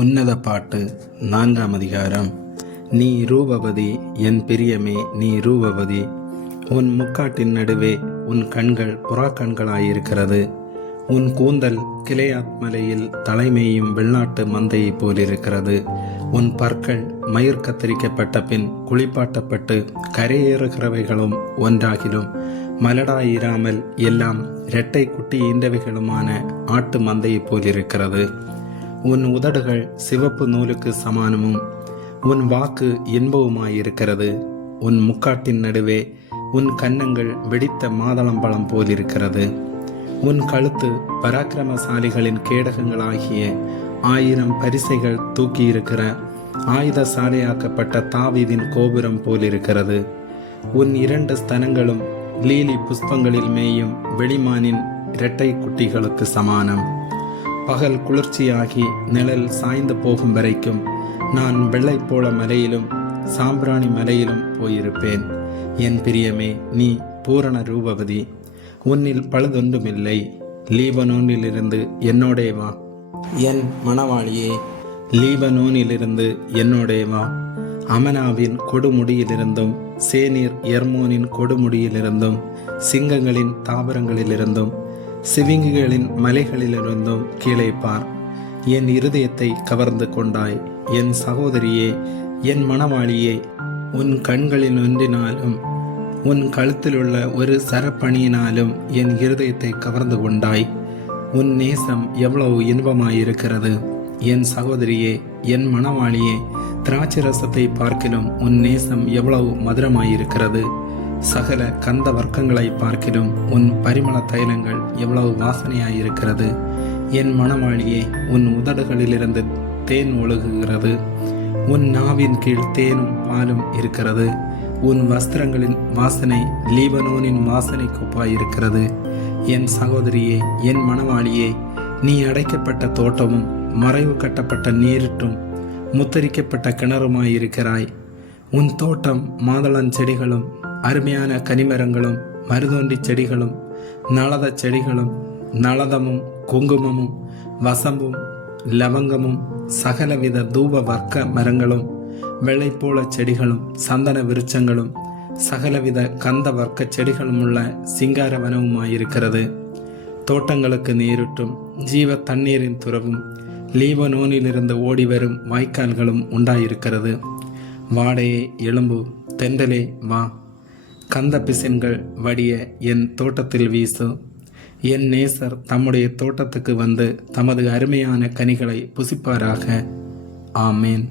உன்னத பாட்டு 4ஆம் அதிகாரம். நீ ரூபவதி, என் பிரியமே, நீ ரூபவதி. உன் முக்காட்டின் நடுவே உன் கண்கள் புறாக்கண்களாயிருக்கிறது. உன் கூந்தல் கிளையாத் மலையில் தலைமையும் வெள்ளாட்டு மந்தையைப் போலிருக்கிறது. உன் பற்கள் மயிர் கத்தரிக்கப்பட்ட பின் குளிப்பாட்டப்பட்டு கரையேறுகிறவைகளும் ஒன்றாகிலும் மலடாயிராமல் எல்லாம் இரட்டை குட்டி ஈண்டவைகளுமான ஆட்டு மந்தையைப் போலிருக்கிறது. உன் உதடுகள் சிவப்பு நூலுக்கு சமானமும் உன் வாக்கு இன்பவுமாயிருக்கிறது. உன் முக்காட்டின் நடுவே உன் கன்னங்கள் வெடித்த மாதளம்பழம் போலிருக்கிறது. உன் கழுத்து பராக்கிரமசாலிகளின் கேடகங்களாகிய 1000 பரிசைகள் தூக்கியிருக்கிற ஆயுதசாலையாக்கப்பட்ட தாவீதின் கோபுரம் போலிருக்கிறது. உன் 2 ஸ்தனங்களும் லீலி புஷ்பங்களில் மேயும் வெளிமானின் இரட்டை குட்டிகளுக்கு சமானம். பகல் குளிர்ச்சியாகி நிழல் சாய்ந்து போகும் வரைக்கும் நான் வெள்ளை போல மலையிலும் சாம்பிராணி மலையிலும் போயிருப்பேன். என் பிரியமே, நீ பூரண ரூபவதி, உன்னில் பழுதொன்றுமில்லை. லீபனோனிலிருந்து என்னோடே வா. என் மணவாளியே, லீபனோனிலிருந்து என்னோடே வா. அமனாவின் கொடுமுடியிலிருந்தும் சேனீர் எர்மோனின் கொடுமுடியிலிருந்தும் சிங்கங்களின் தாவரங்களிலிருந்தும் சிவிங்கிகளின் மலைகளிலிருந்தும் கீழே பார். என் இருதயத்தை கவர்ந்து கொண்டாய். என் சகோதரியே, என் மணவாளியே, உன் கண்களில் ஒன்றினாலும் உன் கழுத்திலுள்ள ஒரு சரப்பணியினாலும் என் இருதயத்தை கவர்ந்து கொண்டாய். உன் நேசம் எவ்வளவு இன்பமாயிருக்கிறது. என் சகோதரியே, என் மணவாளியே, திராட்சரசத்தை பார்க்கிலும் உன் நேசம் எவ்வளவு மதுரமாயிருக்கிறது. சகல கந்த வர்க்கங்களை பார்க்கிலும் உன் பரிமள தைலங்கள் எவ்வளவு வாசனையாயிருக்கிறது. என் மணவாளியே, உன் உதடுகளிலிருந்து தேன் ஒழுகுகிறது. உன் நாவின் கீழ் தேனும் பாலும் இருக்கிறது. உன் வஸ்திரங்களின் வாசனை லீபனோனின் வாசனை கொப்பாயிருக்கிறது. என் சகோதரியே, என் மணவாளியே, நீ அடைக்கப்பட்ட தோட்டமும் மறைவு கட்டப்பட்ட நீரிட்டும் முத்தரிக்கப்பட்ட கிணறுமாயிருக்கிறாய். உன் தோட்டம் மாதளஞ்செடிகளும் அருமையான கனிமரங்களும் மருதோண்டி செடிகளும் நளத செடிகளும் நளதமும் குங்குமமும் வசம்பும் லவங்கமும் சகலவித தூப வர்க்க மரங்களும் வெள்ளைப்போள செடிகளும் சந்தன விருட்சங்களும் சகலவித கந்த வர்க்க செடிகளும் உள்ள சிங்கார வனவுமாயிருக்கிறது. தோட்டங்களுக்கு நீருட்டும் ஜீவ தண்ணீரின் துறவும் லீபனோனிலிருந்து ஓடிவரும் வாய்க்கால்களும் உண்டாயிருக்கிறது. வாடையே எழும்பு, தென்றலே வா. கந்த பிசின்கள் வடிய என் தோட்டத்தில் வீசு. என் நேசர் தம்முடைய தோட்டத்துக்கு வந்து தமது அருமையான கனிகளை புசிப்பாராக. ஆமேன்.